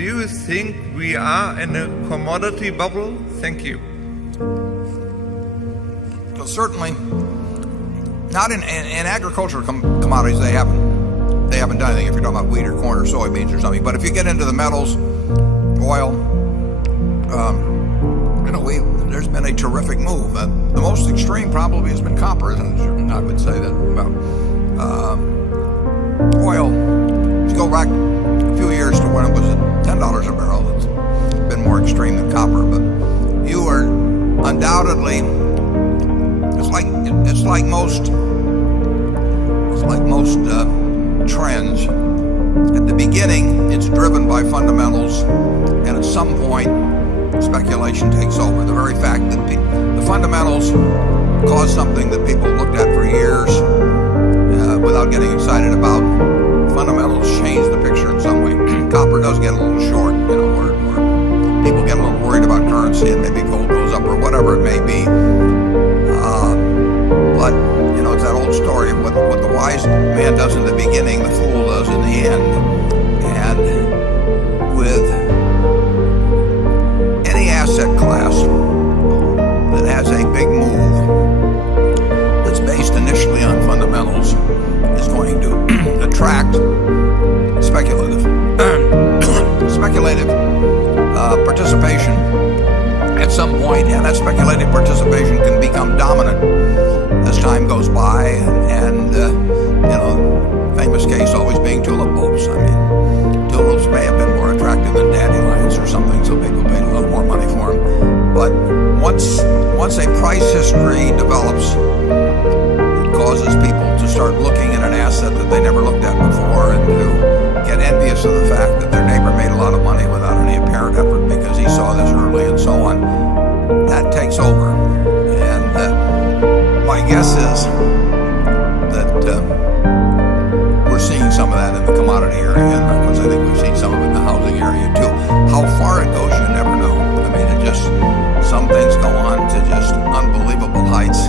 do you think we are in a commodity bubble? Thank you. Well, certainly not in agricultural commodities. They haven't done anything if you're talking about wheat or corn or soybeans or something. But if you get into the metals, oil, there's been a terrific move. The most extreme probably has been copper, isn't it? I would say that about oil. If you go back a few years to when it was at $10 a barrel, it's been more extreme than copper. But you are undoubtedly, it's like most trends. At the beginning, it's driven by fundamentals, and at some point, speculation takes over. The very fact that the fundamentals cause something that people looked at for years without getting excited about. Fundamentals change the picture in some way. Copper does get a little short, or people get a little worried about currency and maybe gold goes up or whatever it may be. But it's that old story of what the wise man does in the beginning, the fool does in the end. And with any asset class that has a big move that's based initially on fundamentals is going to attract speculative participation at some point, and that speculative participation can become dominant as time goes by, and famous case always being tulip bulbs. I mean, tulips may have been more attractive than dandelions or something, so people paid a little more money for them. But once a price history develops, it causes people to start looking at an asset that they never looked at before, and to get envious of the fact that their neighbor made a lot of money without any apparent effort because he saw this early and so on. That takes over. And my guess is that we're seeing some of that in the commodity area, and of course I think we've seen some of it in the housing area too. How far it goes, you never know. I mean, some things go on to just unbelievable heights,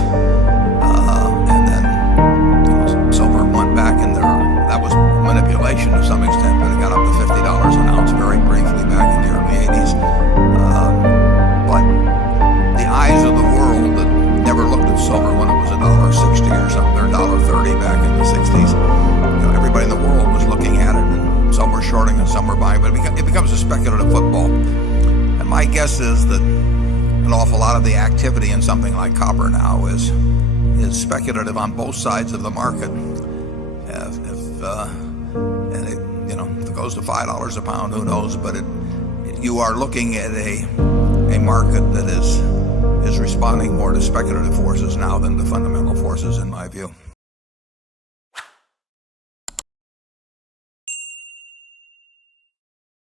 and then silver went back in there. That was manipulation to some extent, but it got up to $50 an ounce very briefly back in the early 80s. But the eyes of the world that never looked at silver when it was $1.60 or something, or $1.30 back in the 60s. Everybody in the world was looking at it, and some were shorting and some were buying, but it becomes a speculative football. And my guess is that an awful lot of the activity in something like copper now is speculative on both sides of the market. If it goes to $5 a pound, who knows? But you are looking at a market that is responding more to speculative forces now than to fundamental forces, in my view.